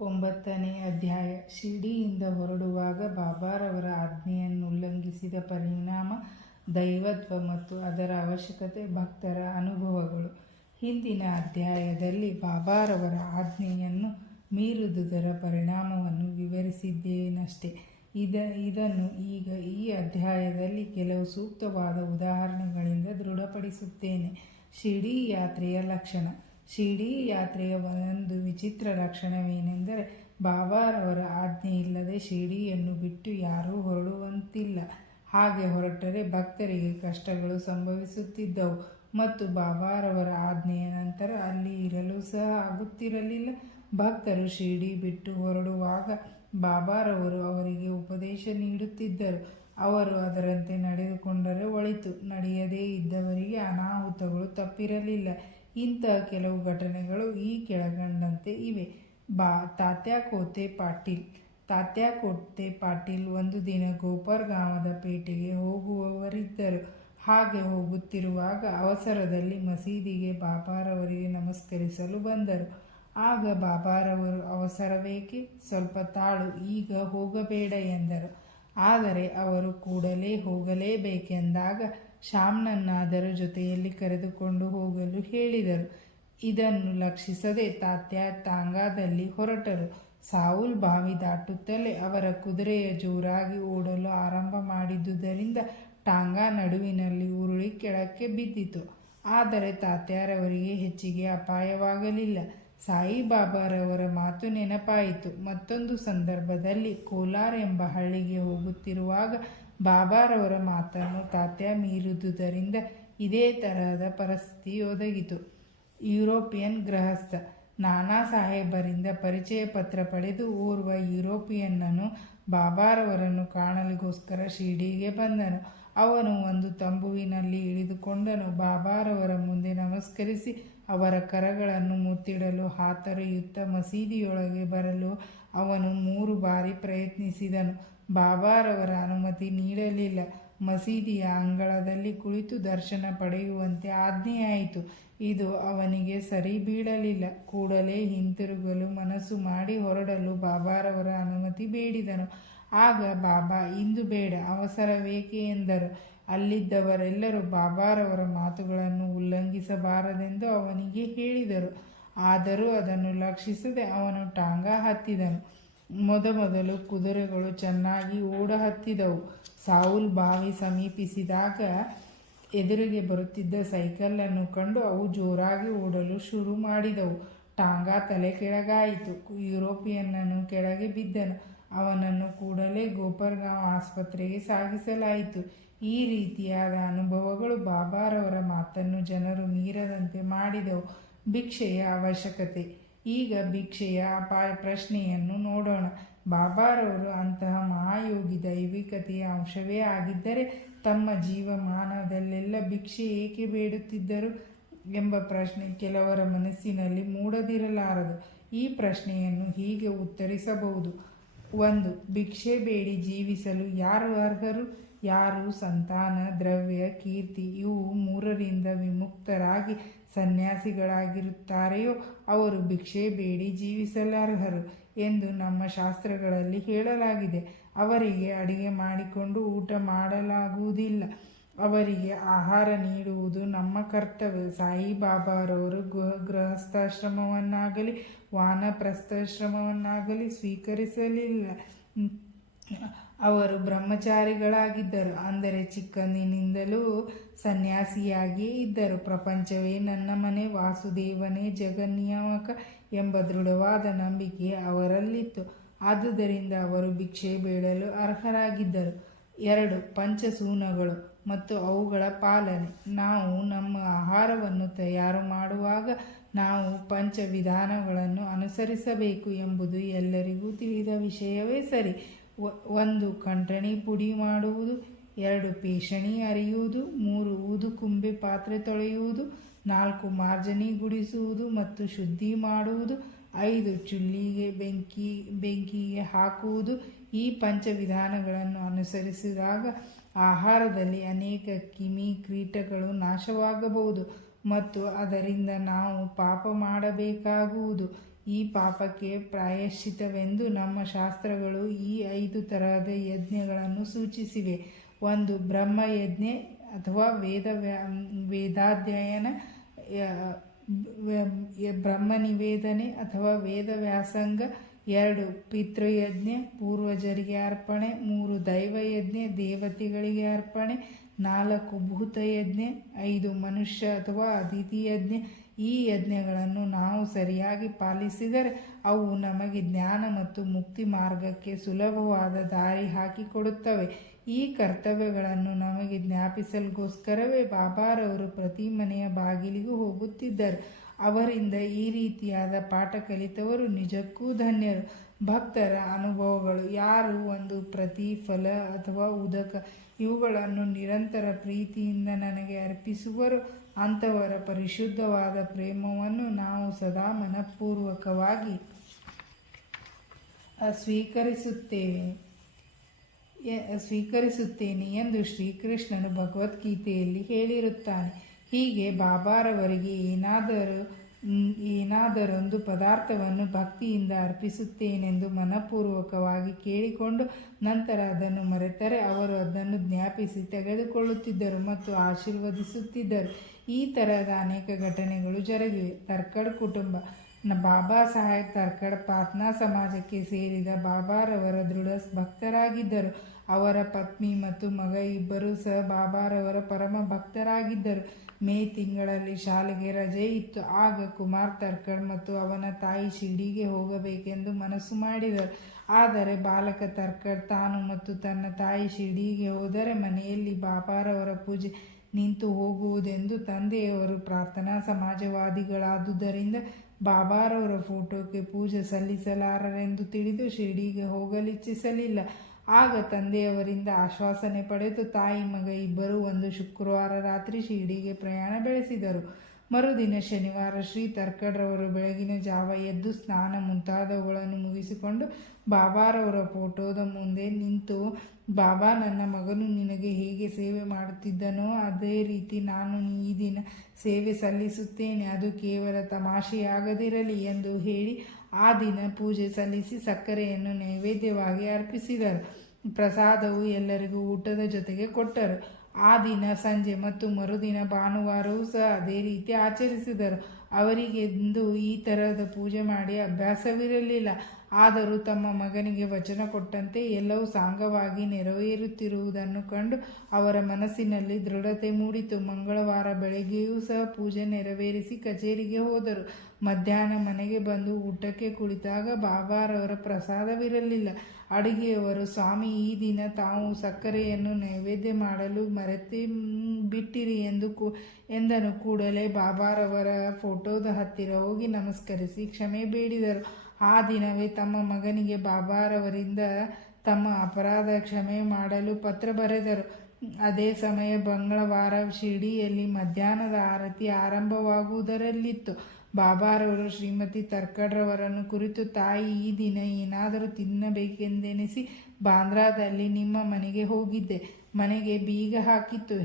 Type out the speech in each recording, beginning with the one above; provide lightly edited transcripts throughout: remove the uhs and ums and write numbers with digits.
9ನೇ ಅಧ್ಯಾಯ. ಶಿರ್ಡಿಯಿಂದ ಹೊರಡುವಾಗ ಬಾಬಾರವರ ಆಜ್ಞೆಯನ್ನು ಉಲ್ಲಂಘಿಸಿದ ಪರಿಣಾಮ, ದೈವತ್ವ ಮತ್ತು ಅದರ ಅವಶ್ಯಕತೆ, ಭಕ್ತರ ಅನುಭವಗಳು. ಹಿಂದಿನ ಅಧ್ಯಾಯದಲ್ಲಿ ಬಾಬಾರವರ ಆಜ್ಞೆಯನ್ನು ಮೀರಿದುದರ ಪರಿಣಾಮವನ್ನು ವಿವರಿಸಿದ್ದೇನಷ್ಟೇ. ಇದನ್ನು ಈಗ ಈ ಅಧ್ಯಾಯದಲ್ಲಿ ಕೆಲವು ಸೂಕ್ತವಾದ ಉದಾಹರಣೆಗಳಿಂದ ದೃಢಪಡಿಸುತ್ತೇನೆ. ಶಿರ್ಡಿ ಯಾತ್ರೆಯ ಲಕ್ಷಣ. ಶಿರ್ಡಿ ಯಾತ್ರೆಯ ಒಂದು ವಿಚಿತ್ರ ಲಕ್ಷಣವೇನೆಂದರೆ, ಬಾಬಾರವರ ಆಜ್ಞೆ ಇಲ್ಲದೆ ಶಿರ್ಡಿಯನ್ನು ಬಿಟ್ಟು ಯಾರೂ ಹೊರಡುವಂತಿಲ್ಲ. ಹಾಗೆ ಹೊರಟರೆ ಭಕ್ತರಿಗೆ ಕಷ್ಟಗಳು ಸಂಭವಿಸುತ್ತಿದ್ದವು ಮತ್ತು ಬಾಬಾರವರ ಆಜ್ಞೆಯ ನಂತರ ಅಲ್ಲಿ ಇರಲು ಸಹ ಆಗುತ್ತಿರಲಿಲ್ಲ. ಭಕ್ತರು ಶಿರ್ಡಿ ಬಿಟ್ಟು ಹೊರಡುವಾಗ ಬಾಬಾರವರು ಅವರಿಗೆ ಉಪದೇಶ ನೀಡುತ್ತಿದ್ದರು. ಅವರು ಅದರಂತೆ ನಡೆದುಕೊಂಡರೆ ಒಳಿತು, ನಡೆಯದೇ ಇದ್ದವರಿಗೆ ಅನಾಹುತಗಳು ತಪ್ಪಿರಲಿಲ್ಲ. ಇಂತಹ ಕೆಲವು ಘಟನೆಗಳು ಈ ಕೆಳಕಂಡಂತೆ ಇವೆ. ತಾತ್ಯಾಕೋತೆ ಪಾಟೀಲ್ ಒಂದು ದಿನ ಗೋಪರ್ಗಾಂವದ ಪೇಟೆಗೆ ಹೋಗುವವರಿದ್ದರು. ಹಾಗೆ ಹೋಗುತ್ತಿರುವಾಗ ಅವಸರದಲ್ಲಿ ಮಸೀದಿಗೆ ಬಾಬಾರವರಿಗೆ ನಮಸ್ಕರಿಸಲು ಬಂದರು. ಆಗ ಬಾಬಾರವರು, ಅವಸರವೇಕೆ, ಸ್ವಲ್ಪ ತಾಳು, ಈಗ ಹೋಗಬೇಡ ಎಂದರು. ಆದರೆ ಅವರು ಕೂಡಲೇ ಹೋಗಲೇಬೇಕೆಂದಾಗ ಶ್ಯಾಮ್ನನ್ನಾದರೂ ಜೊತೆಯಲ್ಲಿ ಕರೆದುಕೊಂಡು ಹೋಗಲು ಹೇಳಿದರು. ಇದನ್ನು ಲಕ್ಷಿಸದೆ ತಾತ್ಯಾ ಟಾಂಗಾದಲ್ಲಿ ಹೊರಟರು. ಸಾವುಲ್ ಬಾವಿ ದಾಟುತ್ತಲೇ ಅವರ ಕುದುರೆಯ ಜೋರಾಗಿ ಓಡಲು ಆರಂಭ ಮಾಡಿದ್ದುದರಿಂದ ಟಾಂಗಾ ನಡುವಿನಲ್ಲಿ ಉರುಳಿ ಕೆಳಕ್ಕೆ ಬಿದ್ದಿತು. ಆದರೆ ತಾತ್ಯಾರವರಿಗೆ ಹೆಚ್ಚಿಗೆ ಅಪಾಯವಾಗಲಿಲ್ಲ. ಸಾಯಿಬಾಬಾರವರ ಮಾತು ನೆನಪಾಯಿತು. ಮತ್ತೊಂದು ಸಂದರ್ಭದಲ್ಲಿ ಕೋಲಾರ್ ಎಂಬ ಹಳ್ಳಿಗೆ ಹೋಗುತ್ತಿರುವಾಗ ಬಾಬಾರವರ ಮಾತನ್ನು ತಾತ್ಯಾ ಮೀರಿದುದರಿಂದ ಇದೇ ತರಹದ ಪರಿಸ್ಥಿತಿ ಒದಗಿತು. ಯುರೋಪಿಯನ್ ಗೃಹಸ್ಥ. ನಾನಾ ಸಾಹೇಬರಿಂದ ಪರಿಚಯ ಪತ್ರ ಪಡೆದು ಓರ್ವ ಯುರೋಪಿಯನ್ನನು ಬಾಬಾರವರನ್ನು ಕಾಣಲಿಗೋಸ್ಕರ ಶಿರ್ಡಿಗೆ ಬಂದನು. ಅವನು ಒಂದು ತಂಬುವಿನಲ್ಲಿ ಇಳಿದುಕೊಂಡನು. ಬಾಬಾರವರ ಮುಂದೆ ನಮಸ್ಕರಿಸಿ ಅವರ ಕರಗಳನ್ನು ಮುತ್ತಿಡಲು ಹಾತೊರೆಯುತ್ತಾ ಮಸೀದಿಯೊಳಗೆ ಬರಲು ಅವನು 3 ಬಾರಿ ಪ್ರಯತ್ನಿಸಿದನು. ಬಾಬಾರವರ ಅನುಮತಿ ನೀಡಲಿಲ್ಲ. ಮಸೀದಿಯ ಅಂಗಳದಲ್ಲಿ ಕುಳಿತು ದರ್ಶನ ಪಡೆಯುವಂತೆ ಆಜ್ಞೆಯಾಯಿತು. ಇದು ಅವನಿಗೆ ಸರಿ ಬೀಳಲಿಲ್ಲ. ಕೂಡಲೇ ಹಿಂತಿರುಗಲು ಮನಸ್ಸು ಮಾಡಿ ಹೊರಡಲು ಬಾಬಾರವರ ಅನುಮತಿ ಬೇಡಿದನು. ಆಗ ಬಾಬಾ, ಇಂದು ಬೇಡ, ಅವಸರವೇಕೆ ಎಂದರು. ಅಲ್ಲಿದ್ದವರೆಲ್ಲರೂ ಬಾಬಾರವರ ಮಾತುಗಳನ್ನು ಉಲ್ಲಂಘಿಸಬಾರದೆಂದು ಅವನಿಗೆ ಹೇಳಿದರು. ಆದರೂ ಅದನ್ನು ಲಕ್ಷಿಸದೆ ಅವನು ಟಾಂಗಾ ಹತ್ತಿದನು. ಮೊದಮೊದಲು ಕುದುರೆಗಳು ಚೆನ್ನಾಗಿ ಓಡ ಹತ್ತಿದವು. ಸಾವುಲ್ ಬಾವಿ ಸಮೀಪಿಸಿದಾಗ ಎದುರಿಗೆ ಬರುತ್ತಿದ್ದ ಸೈಕಲ್ಲನ್ನು ಕಂಡು ಅವು ಜೋರಾಗಿ ಓಡಲು ಶುರು ಮಾಡಿದವು. ಟಾಂಗಾ ತಲೆ ಕೆಳಗಾಯಿತು. ಯುರೋಪಿಯನ್ನನು ಕೆಳಗೆ ಬಿದ್ದನು. ಅವನನ್ನು ಕೂಡಲೇ ಗೋಪರ್ಗಾಂವ್ ಆಸ್ಪತ್ರೆಗೆ ಸಾಗಿಸಲಾಯಿತು. ಈ ರೀತಿಯಾದ ಅನುಭವಗಳು ಬಾಬಾರವರ ಮಾತನ್ನು ಜನರು ಮೀರದಂತೆ ಮಾಡಿದವು. ಭಿಕ್ಷೆಯ ಅವಶ್ಯಕತೆ. ಈಗ ಭಿಕ್ಷೆಯ ಪ್ರಶ್ನೆಯನ್ನು ನೋಡೋಣ. ಬಾಬಾರವರು ಅಂತಹ ಮಹಾಯೋಗಿ ದೈವಿಕತೆಯ ಅಂಶವೇ ಆಗಿದ್ದರೆ ತಮ್ಮ ಜೀವಮಾನದಲ್ಲೆಲ್ಲ ಭಿಕ್ಷೆ ಏಕೆ ಬೇಡುತ್ತಿದ್ದರು ಎಂಬ ಪ್ರಶ್ನೆ ಕೆಲವರ ಮನಸ್ಸಿನಲ್ಲಿ ಮೂಡದಿರಲಾರದು. ಈ ಪ್ರಶ್ನೆಯನ್ನು ಹೀಗೆ ಉತ್ತರಿಸಬಹುದು. 1. ಭಿಕ್ಷೆ ಬೇಡಿ ಜೀವಿಸಲು ಯಾರು ಅರ್ಹರು? ಯಾರು ಸಂತಾನ, ದ್ರವ್ಯ, ಕೀರ್ತಿ ಇವು 3ರಿಂದ ವಿಮುಕ್ತರಾಗಿ ಸನ್ಯಾಸಿಗಳಾಗಿರುತ್ತಾರೆಯೋ ಅವರು ಭಿಕ್ಷೆ ಬೇಡಿ ಜೀವಿಸಲರ್ಹರು ಎಂದು ನಮ್ಮ ಶಾಸ್ತ್ರಗಳಲ್ಲಿ ಹೇಳಲಾಗಿದೆ. ಅವರಿಗೆ ಅಡಿಗೆ ಮಾಡಿಕೊಂಡು ಊಟ ಮಾಡಲಾಗುವುದಿಲ್ಲ. ಅವರಿಗೆ ಆಹಾರ ನೀಡುವುದು ನಮ್ಮ ಕರ್ತವ್ಯ. ಸಾಯಿಬಾಬಾರವರು ಗೃಹಸ್ಥಾಶ್ರಮವನ್ನಾಗಲಿ ವಾನಪ್ರಸ್ಥಾಶ್ರಮವನ್ನಾಗಲಿ ಸ್ವೀಕರಿಸಲಿಲ್ಲ. ಅವರು ಬ್ರಹ್ಮಚಾರಿಗಳಾಗಿದ್ದರು. ಅಂದರೆ ಚಿಕ್ಕಂದಿನಿಂದಲೂ ಸನ್ಯಾಸಿಯಾಗಿಯೇ ಇದ್ದರು. ಪ್ರಪಂಚವೇ ನನ್ನ ಮನೆ, ವಾಸುದೇವನೇ ಜಗನ್ನಿಯಾಮಕ ಎಂಬ ದೃಢವಾದ ನಂಬಿಕೆ ಅವರಲ್ಲಿತ್ತು. ಆದುದರಿಂದ ಅವರು ಭಿಕ್ಷೆ ಬೇಡಲು ಅರ್ಹರಾಗಿದ್ದರು. 2. ಪಂಚಸೂನಗಳು ಮತ್ತು ಅವುಗಳ ಪಾಲನೆ. ನಾವು ನಮ್ಮ ಆಹಾರವನ್ನು ತಯಾರು ಮಾಡುವಾಗ ನಾವು ಪಂಚವಿಧಾನಗಳನ್ನು ಅನುಸರಿಸಬೇಕು ಎಂಬುದು ಎಲ್ಲರಿಗೂ ತಿಳಿದ ವಿಷಯವೇ ಸರಿ. 1. ಕಂಟಣಿ ಪುಡಿ ಮಾಡುವುದು. 2. ಪೇಷಣಿ ಅರಿಯುವುದು. 3. ಊದುಕುಂಬೆ ಪಾತ್ರೆ ತೊಳೆಯುವುದು. 4. ಮಾರ್ಜನಿ ಗುಡಿಸುವುದು ಮತ್ತು ಶುದ್ಧಿ ಮಾಡುವುದು. 5. ಚುಲ್ಲಿಗೆ ಬೆಂಕಿಗೆ ಹಾಕುವುದು. ಈ ಪಂಚವಿಧಾನಗಳನ್ನು ಅನುಸರಿಸಿದಾಗ ಆಹಾರದಲ್ಲಿ ಅನೇಕ ಕ್ರಿಮಿ ಕೀಟಗಳು ನಾಶವಾಗಬಹುದು. ಮತ್ತು ಅದರಿಂದ ನಾವು ಪಾಪ ಮಾಡಬೇಕಾಗುವುದು. ಈ ಪಾಪಕ್ಕೆ ಪ್ರಾಯಶ್ಚಿತ್ತವೆಂದು ನಮ್ಮ ಶಾಸ್ತ್ರಗಳು ಈ 5 ತರಹದ ಯಜ್ಞಗಳನ್ನು ಸೂಚಿಸಿವೆ. 1. ಬ್ರಹ್ಮಯಜ್ಞ ಅಥವಾ ವೇದಾಧ್ಯಯನ, ಬ್ರಹ್ಮನಿವೇದನೆ ಅಥವಾ ವೇದವ್ಯಾಸಂಗ. 2. ಪಿತೃಯಜ್ಞ, ಪೂರ್ವಜರಿಗೆ ಅರ್ಪಣೆ. 3. ದೈವಯಜ್ಞ, ದೇವತೆಗಳಿಗೆ ಅರ್ಪಣೆ. 4. ಭೂತಯಜ್ಞ. 5. ಮನುಷ್ಯ ಅಥವಾ ಅತಿಥಿ ಯಜ್ಞ. ಈ ಯಜ್ಞಗಳನ್ನು ನಾವು ಸರಿಯಾಗಿ ಪಾಲಿಸಿದರೆ ಅವು ನಮಗೆ ಜ್ಞಾನ ಮತ್ತು ಮುಕ್ತಿ ಮಾರ್ಗಕ್ಕೆ ಸುಲಭವಾದ ದಾರಿ ಹಾಕಿಕೊಡುತ್ತವೆ. ಈ ಕರ್ತವ್ಯಗಳನ್ನು ನಮಗೆ ಜ್ಞಾಪಿಸಲಿಗೋಸ್ಕರವೇ ಬಾಬಾರವರು ಪ್ರತಿ ಮನೆಯ ಬಾಗಿಲಿಗೂ ಹೋಗುತ್ತಿದ್ದರು. ಅವರಿಂದ ಈ ರೀತಿಯಾದ ಪಾಠ ಕಲಿತವರು ನಿಜಕ್ಕೂ ಧನ್ಯರು. ಭಕ್ತರ ಅನುಭವಗಳು. ಯಾರು ಒಂದು ಪ್ರತಿಫಲ ಅಥವಾ ಉದಕ ಇವುಗಳನ್ನು ನಿರಂತರ ಪ್ರೀತಿಯಿಂದ ನನಗೆ ಅರ್ಪಿಸುವರೋ ಅಂಥವರ ಪರಿಶುದ್ಧವಾದ ಪ್ರೇಮವನ್ನು ನಾವು ಸದಾ ಮನಪೂರ್ವಕವಾಗಿ ಸ್ವೀಕರಿಸುತ್ತೇನೆ ಎಂದು ಶ್ರೀಕೃಷ್ಣನು ಭಗವದ್ಗೀತೆಯಲ್ಲಿ ಹೇಳಿರುತ್ತಾನೆ. ಹೀಗೆ ಬಾಬಾರವರಿಗೆ ಏನಾದರೊಂದು ಪದಾರ್ಥವನ್ನು ಭಕ್ತಿಯಿಂದ ಅರ್ಪಿಸುತ್ತೇನೆಂದು ಮನಪೂರ್ವಕವಾಗಿ ಕೇಳಿಕೊಂಡು ನಂತರ ಅದನ್ನು ಮರೆತರೆ ಅವರು ಅದನ್ನು ಜ್ಞಾಪಿಸಿ ತೆಗೆದುಕೊಳ್ಳುತ್ತಿದ್ದರು ಮತ್ತು ಆಶೀರ್ವದಿಸುತ್ತಿದ್ದರು. ಈ ತರಹದ ಅನೇಕ ಘಟನೆಗಳು ಜರುಗಿವೆ. ತರ್ಕಡ್ ಕುಟುಂಬ. ಬಾಬಾ ಸಾಹೇಬ್ ತರ್ಕಡ್ ಪಾಟ್ನಾ ಸಮಾಜಕ್ಕೆ ಸೇರಿದ ಬಾಬಾರವರ ದೃಢ ಭಕ್ತರಾಗಿದ್ದರು. ಅವರ ಪತ್ನಿ ಮತ್ತು ಮಗ ಇಬ್ಬರೂ ಸಹ ಬಾಬಾರವರ ಪರಮ ಭಕ್ತರಾಗಿದ್ದರು. ಮೇ ತಿಂಗಳಲ್ಲಿ ಶಾಲೆಗೆ ರಜೆ ಇತ್ತು. ಆಗ ಕುಮಾರ್ ತರ್ಕಡ್ ಮತ್ತು ಅವನ ತಾಯಿ ಶಿರ್ಡಿಗೆ ಹೋಗಬೇಕೆಂದು ಮನಸ್ಸು ಮಾಡಿದರು. ಆದರೆ ಬಾಲಕ ತರ್ಕಡ್ ತಾನು ಮತ್ತು ತನ್ನ ತಾಯಿ ಶಿರ್ಡಿಗೆ ಹೋದರೆ ಮನೆಯಲ್ಲಿ ಬಾಬಾರವರ ಪೂಜೆ ನಿಂತು ಹೋಗುವುದೆಂದು ತಂದೆಯವರು ಪ್ರಾರ್ಥನಾ ಸಮಾಜವಾದಿಗಳಾದುದರಿಂದ ಬಾಬಾರವರ ಫೋಟೋಕ್ಕೆ ಪೂಜೆ ಸಲ್ಲಿಸಲಾರರೆಂದು ತಿಳಿದು ಶಿರ್ಡಿಗೆ ಹೋಗಲಿಚ್ಛಿಸಲಿಲ್ಲ. ಆಗ ತಂದೆಯವರಿಂದ ಆಶ್ವಾಸನೆ ಪಡೆದು ತಾಯಿ ಮಗ ಇಬ್ಬರೂ ಒಂದು ಶುಕ್ರವಾರ ರಾತ್ರಿ ಶಿರ್ಡಿಗೆ ಪ್ರಯಾಣ ಬೆಳೆಸಿದರು. ಮರುದಿನ ಶನಿವಾರ ಶ್ರೀ ತರ್ಕಡ್ರವರು ಬೆಳಗಿನ ಜಾವ ಎದ್ದು ಸ್ನಾನ ಮುಂತಾದವುಗಳನ್ನು ಮುಗಿಸಿಕೊಂಡು ಬಾಬಾರವರ ಫೋಟೋದ ಮುಂದೆ ನಿಂತು, ಬಾಬಾ, ನನ್ನ ಮಗನು ನಿನಗೆ ಹೇಗೆ ಸೇವೆ ಮಾಡುತ್ತಿದ್ದನೋ ಅದೇ ರೀತಿ ನಾನು ಈ ದಿನ ಸೇವೆ ಸಲ್ಲಿಸುತ್ತೇನೆ, ಅದು ಕೇವಲ ತಮಾಷೆಯಾಗದಿರಲಿ ಎಂದು ಹೇಳಿ ಆ ದಿನ ಪೂಜೆ ಸಲ್ಲಿಸಿ ಸಕ್ಕರೆಯನ್ನು ನೈವೇದ್ಯವಾಗಿ ಅರ್ಪಿಸಿದರು. ಪ್ರಸಾದವು ಎಲ್ಲರಿಗೂ ಊಟದ ಜೊತೆಗೆ ಕೊಟ್ಟರು. ಆ ದಿನ ಸಂಜೆ ಮತ್ತು ಮರುದಿನ ಭಾನುವಾರವೂ ಸಹ ಅದೇ ರೀತಿ ಆಚರಿಸಿದರು. ಅವರಿಗೆಂದು ಈ ತರಹದ ಪೂಜೆ ಮಾಡಿ ಅಭ್ಯಾಸವಿರಲಿಲ್ಲ. ಆದರೂ ತಮ್ಮ ಮಗನಿಗೆ ವಚನ ಕೊಟ್ಟಂತೆ ಎಲ್ಲವೂ ಸಾಂಗವಾಗಿ ನೆರವೇರುತ್ತಿರುವುದನ್ನು ಕಂಡು ಅವರ ಮನಸ್ಸಿನಲ್ಲಿ ದೃಢತೆ ಮೂಡಿತು. ಮಂಗಳವಾರ ಬೆಳಗ್ಗೆಯೂ ಸಹ ಪೂಜೆ ನೆರವೇರಿಸಿ ಕಚೇರಿಗೆ ಹೋದರು. ಮಧ್ಯಾಹ್ನ ಮನೆಗೆ ಬಂದು ಊಟಕ್ಕೆ ಕುಳಿತಾಗ ಬಾಬಾರವರ ಪ್ರಸಾದವಿರಲಿಲ್ಲ. ಅಡುಗೆಯವರು, ಸ್ವಾಮಿ, ಈ ದಿನ ತಾವು ಸಕ್ಕರೆಯನ್ನು ನೈವೇದ್ಯ ಮಾಡಲು ಮರೆತೇ ಬಿಟ್ಟಿರಿ ಎಂದನು. ಕೂಡಲೇ ಬಾಬಾರವರ ಫೋಟೋದ ಹತ್ತಿರ ಹೋಗಿ ನಮಸ್ಕರಿಸಿ ಕ್ಷಮೆ ಬೇಡಿದರು. ಆ ದಿನವೇ ತಮ್ಮ ಮಗನಿಗೆ ಬಾಬಾರವರಿಂದ ತಮ್ಮ ಅಪರಾಧ ಕ್ಷಮೆ ಮಾಡಲು ಪತ್ರ ಬರೆದರು. ಅದೇ ಸಮಯ ಮಂಗಳವಾರ ಶಿರ್ಡಿಯಲ್ಲಿ ಮಧ್ಯಾಹ್ನದ ಆರತಿ ಆರಂಭವಾಗುವುದರಲ್ಲಿತ್ತು. ಬಾಬಾರವರು ಶ್ರೀಮತಿ ತರ್ಕಡ್ರವರನ್ನು ಕುರಿತು, ತಾಯಿ, ಈ ದಿನ ಏನಾದರೂ ತಿನ್ನಬೇಕೆಂದೆನಿಸಿ ಬಾಂದ್ರಾದಲ್ಲಿ ನಿಮ್ಮ ಮನೆಗೆ ಹೋಗಿದ್ದೆ. ಮನೆಗೆ ಬೀಗ ಹಾಕಿತ್ತು.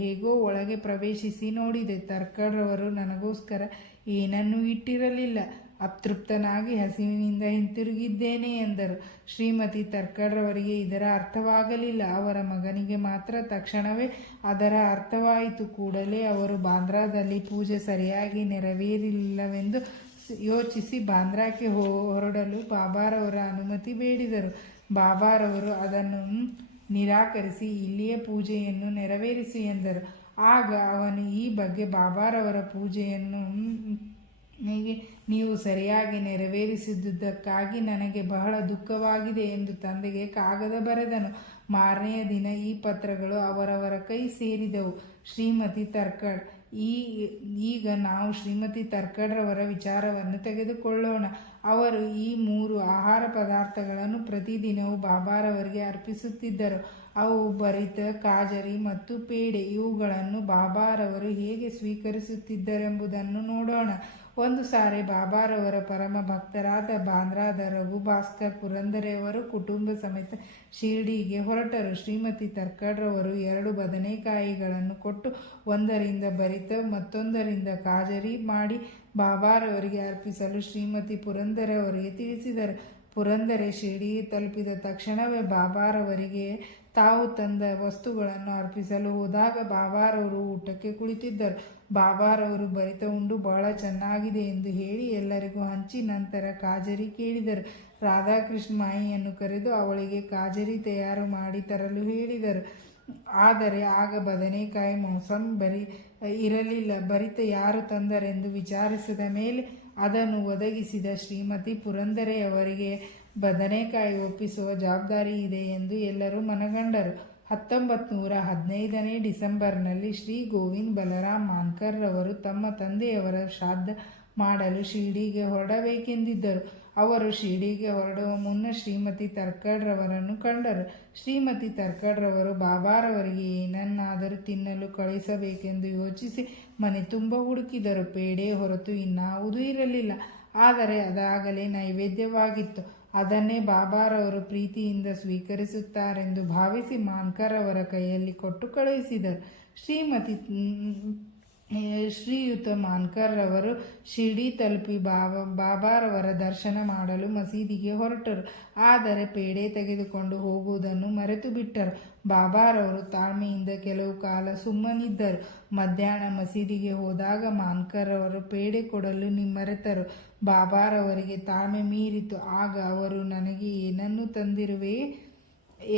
ಹೇಗೋ ಒಳಗೆ ಪ್ರವೇಶಿಸಿ ನೋಡಿದೆ. ತರ್ಕಡ್ರವರು ನನಗೋಸ್ಕರ ಏನನ್ನೂ ಇಟ್ಟಿರಲಿಲ್ಲ. ಅತೃಪ್ತನಾಗಿ ಹಸಿವಿನಿಂದ ಹಿಂತಿರುಗಿದ್ದೇನೆ ಎಂದರು. ಶ್ರೀಮತಿ ತರ್ಕಡ್ರವರಿಗೆ ಇದರ ಅರ್ಥವಾಗಲಿಲ್ಲ. ಅವರ ಮಗನಿಗೆ ಮಾತ್ರ ತಕ್ಷಣವೇ ಅದರ ಅರ್ಥವಾಯಿತು. ಕೂಡಲೇ ಅವರು ಬಾಂದ್ರಾದಲ್ಲಿ ಪೂಜೆ ಸರಿಯಾಗಿ ನೆರವೇರಿಲ್ಲವೆಂದು ಯೋಚಿಸಿ ಬಾಂದ್ರಾಕ್ಕೆ ಹೊರಡಲು ಬಾಬಾರವರ ಅನುಮತಿ ಬೇಡಿದರು. ಬಾಬಾರವರು ಅದನ್ನು ನಿರಾಕರಿಸಿ ಇಲ್ಲಿಯೇ ಪೂಜೆಯನ್ನು ನೆರವೇರಿಸಿ ಎಂದರು. ಆಗ ಅವನು ಈ ಬಗ್ಗೆ ಬಾಬಾರವರ ಪೂಜೆಯನ್ನು ನೀವು ಸರಿಯಾಗಿ ನೆರವೇರಿಸಿದ್ದಕ್ಕಾಗಿ ನನಗೆ ಬಹಳ ದುಃಖವಾಗಿದೆ ಎಂದು ತಂದೆಗೆ ಕಾಗದ ಬರೆದನು. ಮಾರನೆಯ ದಿನ ಈ ಪತ್ರಗಳು ಅವರವರ ಕೈ ಸೇರಿದವು. ಶ್ರೀಮತಿ ತರ್ಕಡ್. ಈಗ ನಾವು ಶ್ರೀಮತಿ ತರ್ಕಡ್ರವರ ವಿಚಾರವನ್ನು ತೆಗೆದುಕೊಳ್ಳೋಣ. ಅವರು ಈ 3 ಆಹಾರ ಪದಾರ್ಥಗಳನ್ನು ಪ್ರತಿದಿನವೂ ಬಾಬಾರವರಿಗೆ ಅರ್ಪಿಸುತ್ತಿದ್ದರು. ಅವು ಭರಿತ, ಕಾಜರಿ ಮತ್ತು ಪೇಡೆ. ಇವುಗಳನ್ನು ಬಾಬಾರವರು ಹೇಗೆ ಸ್ವೀಕರಿಸುತ್ತಿದ್ದರೆಂಬುದನ್ನು ನೋಡೋಣ. ಒಂದು ಸಾರಿ ಬಾಬಾರವರ ಪರಮ ಭಕ್ತರಾದ ಬಾಂದ್ರಾದ ರಘುಭಾಸ್ಕರ್ ಪುರಂದರೆಯವರು ಕುಟುಂಬ ಸಮೇತ ಶಿರ್ಡಿಗೆ ಹೊರಟರು. ಶ್ರೀಮತಿ ತರ್ಕಡ್ರವರು 2 ಬದನೆಕಾಯಿಗಳನ್ನು ಕೊಟ್ಟು ಒಂದರಿಂದ ಭರಿತ ಮತ್ತೊಂದರಿಂದ ಕಾಜರಿ ಮಾಡಿ ಬಾಬಾರವರಿಗೆ ಅರ್ಪಿಸಲು ಶ್ರೀಮತಿ ಪುರಂದರೆಯವರಿಗೆ ತಿಳಿಸಿದರು. ಪುರಂದರೆ ಶಿರ್ಡಿ ತಲುಪಿದ ತಕ್ಷಣವೇ ಬಾಬಾರವರಿಗೆ ತಾವು ತಂದ ವಸ್ತುಗಳನ್ನು ಅರ್ಪಿಸಲು ಹೋದಾಗ ಬಾಬಾರವರು ಊಟಕ್ಕೆ ಕುಳಿತಿದ್ದರು. ಬಾಬಾರವರು ಭರಿತ ಉಂಡು ಬಹಳ ಚೆನ್ನಾಗಿದೆ ಎಂದು ಹೇಳಿ ಎಲ್ಲರಿಗೂ ಹಂಚಿ ನಂತರ ಕಾಜರಿ ಕೇಳಿದರು. ರಾಧಾಕೃಷ್ಣ ಮಾಯಿಯನ್ನು ಕರೆದು ಅವಳಿಗೆ ಕಾಜರಿ ತಯಾರು ಮಾಡಿ ತರಲು ಹೇಳಿದರು. ಆದರೆ ಆಗ ಬದನೆಕಾಯಿ ಮೌಸಂಬಿ ಇರಲಿಲ್ಲ. ಭರಿತ ಯಾರು ತಂದರೆಂದು ವಿಚಾರಿಸಿದ ಮೇಲೆ ಅದನ್ನು ಒದಗಿಸಿದ ಶ್ರೀಮತಿ ಪುರಂದರೆಯವರಿಗೆ ಬದನೆಕಾಯಿ ಒಪ್ಪಿಸುವ ಜವಾಬ್ದಾರಿ ಇದೆ ಎಂದು ಎಲ್ಲರೂ ಮನಗಂಡರು. 1915 ಡಿಸೆಂಬರ್ನಲ್ಲಿ ಶ್ರೀ ಗೋವಿಂದ್ ಬಲರಾಮ್ ಮಾನ್ಕರ್ ರವರು ತಮ್ಮ ತಂದೆಯವರ ಶ್ರಾದ್ದ ಮಾಡಲು ಶಿರ್ಡಿಗೆ ಹೊರಡಬೇಕೆಂದಿದ್ದರು. ಅವರು ಶಿರ್ಡಿಗೆ ಹೊರಡುವ ಮುನ್ನ ಶ್ರೀಮತಿ ತರ್ಕಡ್ರವರನ್ನು ಕಂಡರು. ಶ್ರೀಮತಿ ತರ್ಕಡ್ರವರು ಬಾಬಾರವರಿಗೆ ಏನನ್ನಾದರೂ ತಿನ್ನಲು ಕಳಿಸಬೇಕೆಂದು ಯೋಚಿಸಿ ಮನೆ ತುಂಬ ಹುಡುಕಿದರು. ಪೇಡೆ ಹೊರತು ಇನ್ನಾವುದೂ ಇರಲಿಲ್ಲ. ಆದರೆ ಅದಾಗಲೇ ನೈವೇದ್ಯವಾಗಿತ್ತು. ಅದನ್ನೇ ಬಾಬಾರವರು ಪ್ರೀತಿಯಿಂದ ಸ್ವೀಕರಿಸುತ್ತಾರೆಂದು ಭಾವಿಸಿ ಮಾನ್ಕರ್ ಅವರ ಕೈಯಲ್ಲಿ ಕೊಟ್ಟು ಕಳುಹಿಸಿದರು. ಶ್ರೀಯುತ ಮಾನ್ಕರ್ ರವರು ಶಿರ್ಡಿ ತಲುಪಿ ಬಾಬಾರವರ ದರ್ಶನ ಮಾಡಲು ಮಸೀದಿಗೆ ಹೊರಟರು. ಆದರೆ ಪೇಡೆ ತೆಗೆದುಕೊಂಡು ಹೋಗುವುದನ್ನು ಮರೆತು ಬಿಟ್ಟರು. ಬಾಬಾರವರು ತಾಳ್ಮೆಯಿಂದ ಕೆಲವು ಕಾಲ ಸುಮ್ಮನಿದ್ದರು. ಮಧ್ಯಾಹ್ನ ಮಸೀದಿಗೆ ಹೋದಾಗ ಮಾನ್ಕರ್ ಅವರು ಪೇಡೆ ಕೊಡಲು ಮರೆತರು. ಬಾಬಾರವರಿಗೆ ತಾಳ್ಮೆ ಮೀರಿತು. ಆಗ ಅವರು ನನಗೆ ಏನನ್ನು ತಂದಿರುವೆ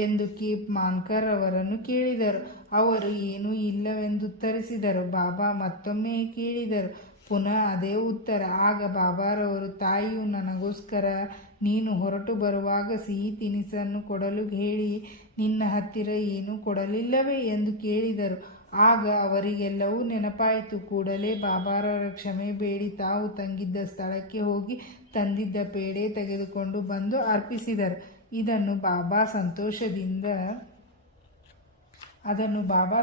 ಎಂದು ಮಾನ್ಕರ್ ಅವರನ್ನು ಕೇಳಿದರು. ಅವರು ಏನೂ ಇಲ್ಲವೆಂದುತ್ತರಿಸಿದರು. ಬಾಬಾ ಮತ್ತೊಮ್ಮೆ ಕೇಳಿದರು. ಪುನಃ ಅದೇ ಉತ್ತರ. ಆಗ ಬಾಬಾರವರು ತಾಯಿಯು ನನಗೋಸ್ಕರ ನೀನು ಹೊರಟು ಬರುವಾಗ ಸಿಹಿ ತಿನಿಸನ್ನು ಕೊಡಲು ಹೇಳಿ ನಿನ್ನ ಹತ್ತಿರ ಏನೂ ಕೊಡಲಿಲ್ಲವೇ ಎಂದು ಕೇಳಿದರು. ಆಗ ಅವರಿಗೆಲ್ಲವೂ ನೆನಪಾಯಿತು. ಕೂಡಲೇ ಬಾಬಾರವರ ಕ್ಷಮೆ ಬೇಡಿ ತಾವು ತಂಗಿದ್ದ ಸ್ಥಳಕ್ಕೆ ಹೋಗಿ ತಂದಿದ್ದ ಪೇಡೆ ತೆಗೆದುಕೊಂಡು ಬಂದು ಅರ್ಪಿಸಿದರು. ಇದನ್ನು ಬಾಬಾ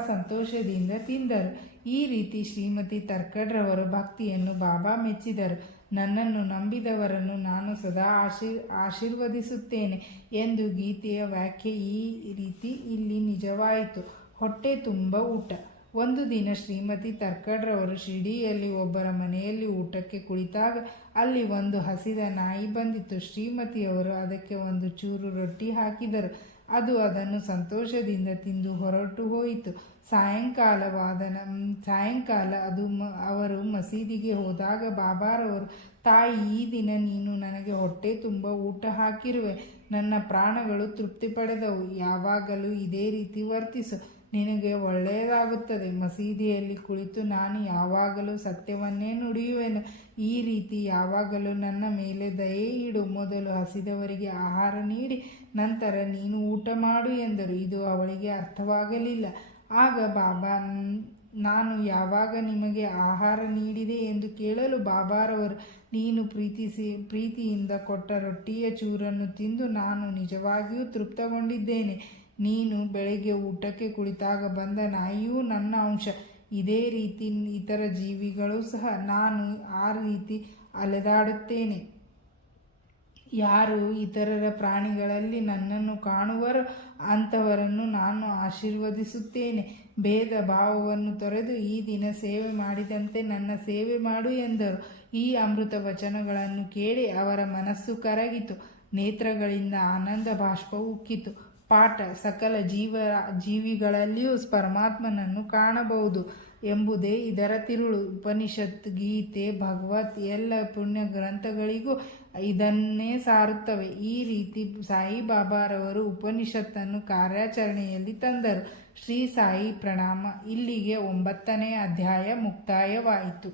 ಸಂತೋಷದಿಂದ ತಿಂದರು. ಈ ರೀತಿ ಶ್ರೀಮತಿ ತರ್ಕಡ್ರವರು ಭಕ್ತಿಯನ್ನು ಬಾಬಾ ಮೆಚ್ಚಿದರು. ನನ್ನನ್ನು ನಂಬಿದವರನ್ನು ನಾನು ಸದಾ ಆಶೀರ್ವದಿಸುತ್ತೇನೆ ಎಂದು ಗೀತೆಯ ವ್ಯಾಖ್ಯೆ ಈ ರೀತಿ ಇಲ್ಲಿ ನಿಜವಾಯಿತು. ಹೊಟ್ಟೆ ತುಂಬ ಊಟ. ಒಂದು ದಿನ ಶ್ರೀಮತಿ ತರ್ಕಡ್ರವರು ಶಿರ್ಡಿಯಲ್ಲಿ ಒಬ್ಬರ ಮನೆಯಲ್ಲಿ ಊಟಕ್ಕೆ ಕುಳಿತಾಗ ಅಲ್ಲಿ ಒಂದು ಹಸಿದ ನಾಯಿ ಬಂದಿತ್ತು. ಶ್ರೀಮತಿಯವರು ಅದಕ್ಕೆ ಒಂದು ಚೂರು ರೊಟ್ಟಿ ಹಾಕಿದರು. ಅದು ಅದನ್ನು ಸಂತೋಷದಿಂದ ತಿಂದು ಹೊರಟು ಹೋಯಿತು. ಸಾಯಂಕಾಲ ಅವರು ಮಸೀದಿಗೆ ಹೋದಾಗ ಬಾಬಾರವರು, ತಾಯಿ, ಈ ದಿನ ನೀನು ನನಗೆ ಹೊಟ್ಟೆ ತುಂಬ ಊಟ ಹಾಕಿರುವೆ. ನನ್ನ ಪ್ರಾಣಗಳು ತೃಪ್ತಿ ಪಡೆದವು. ಯಾವಾಗಲೂ ಇದೇ ರೀತಿ ವರ್ತಿಸು, ನಿನಗೆ ಒಳ್ಳೆಯದಾಗುತ್ತದೆ. ಮಸೀದಿಯಲ್ಲಿ ಕುಳಿತು ನಾನು ಯಾವಾಗಲೂ ಸತ್ಯವನ್ನೇ ನುಡಿಯುವೆನು. ಈ ರೀತಿ ಯಾವಾಗಲೂ ನನ್ನ ಮೇಲೆ ದಯೆ ಇಡು. ಮೊದಲು ಹಸಿದವರಿಗೆ ಆಹಾರ ನೀಡಿ ನಂತರ ನೀನು ಊಟ ಮಾಡು ಎಂದರು. ಇದು ಅವಳಿಗೆ ಅರ್ಥವಾಗಲಿಲ್ಲ. ಆಗ ಬಾಬಾ, ನಾನು ಯಾವಾಗ ನಿಮಗೆ ಆಹಾರ ನೀಡಿದೆ ಎಂದು ಕೇಳಲು ಬಾಬಾರವರು, ನೀನು ಪ್ರೀತಿಯಿಂದ ಕೊಟ್ಟ ರೊಟ್ಟಿಯ ಚೂರನ್ನು ತಿಂದು ನಾನು ನಿಜವಾಗಿಯೂ ತೃಪ್ತಗೊಂಡಿದ್ದೇನೆ. ನೀನು ಬೆಳಗ್ಗೆ ಊಟಕ್ಕೆ ಕುಳಿತಾಗ ಬಂದ ನಾಯಿಯೂ ನನ್ನ ಅಂಶ. ಇದೇ ರೀತಿ ಇತರ ಜೀವಿಗಳು ಸಹ. ನಾನು ಆ ರೀತಿ ಅಲೆದಾಡುತ್ತೇನೆ. ಯಾರು ಇತರರ ಪ್ರಾಣಿಗಳಲ್ಲಿ ನನ್ನನ್ನು ಕಾಣುವರೋ ಅಂಥವರನ್ನು ನಾನು ಆಶೀರ್ವದಿಸುತ್ತೇನೆ. ಭೇದ ಭಾವವನ್ನು ತೊರೆದು ಈ ದಿನ ಸೇವೆ ಮಾಡಿದಂತೆ ನನ್ನ ಸೇವೆ ಮಾಡು ಎಂದರು. ಈ ಅಮೃತ ವಚನಗಳನ್ನು ಕೇಳಿ ಅವರ ಮನಸ್ಸು ಕರಗಿತು. ನೇತ್ರಗಳಿಂದ ಆನಂದ ಬಾಷ್ಪ ಉಕ್ಕಿತು. ಪಾಠ: ಸಕಲ ಜೀವಿಗಳಲ್ಲಿಯೂ ಪರಮಾತ್ಮನನ್ನು ಕಾಣಬಹುದು ಎಂಬುದೇ ಇದರ ತಿರುಳು. ಉಪನಿಷತ್, ಗೀತೆ, ಭಗವತ್ ಎಲ್ಲ ಪುಣ್ಯ ಗ್ರಂಥಗಳಿಗೂ ಇದನ್ನೇ ಸಾರುತ್ತವೆ. ಈ ರೀತಿ ಸಾಯಿಬಾಬಾರವರು ಉಪನಿಷತ್ತನ್ನು ಕಾರ್ಯಾಚರಣೆಯಲ್ಲಿ ತಂದರು. ಶ್ರೀ ಸಾಯಿ ಪ್ರಣಾಮ. ಇಲ್ಲಿಗೆ 9ನೇ ಅಧ್ಯಾಯ ಮುಕ್ತಾಯವಾಯಿತು.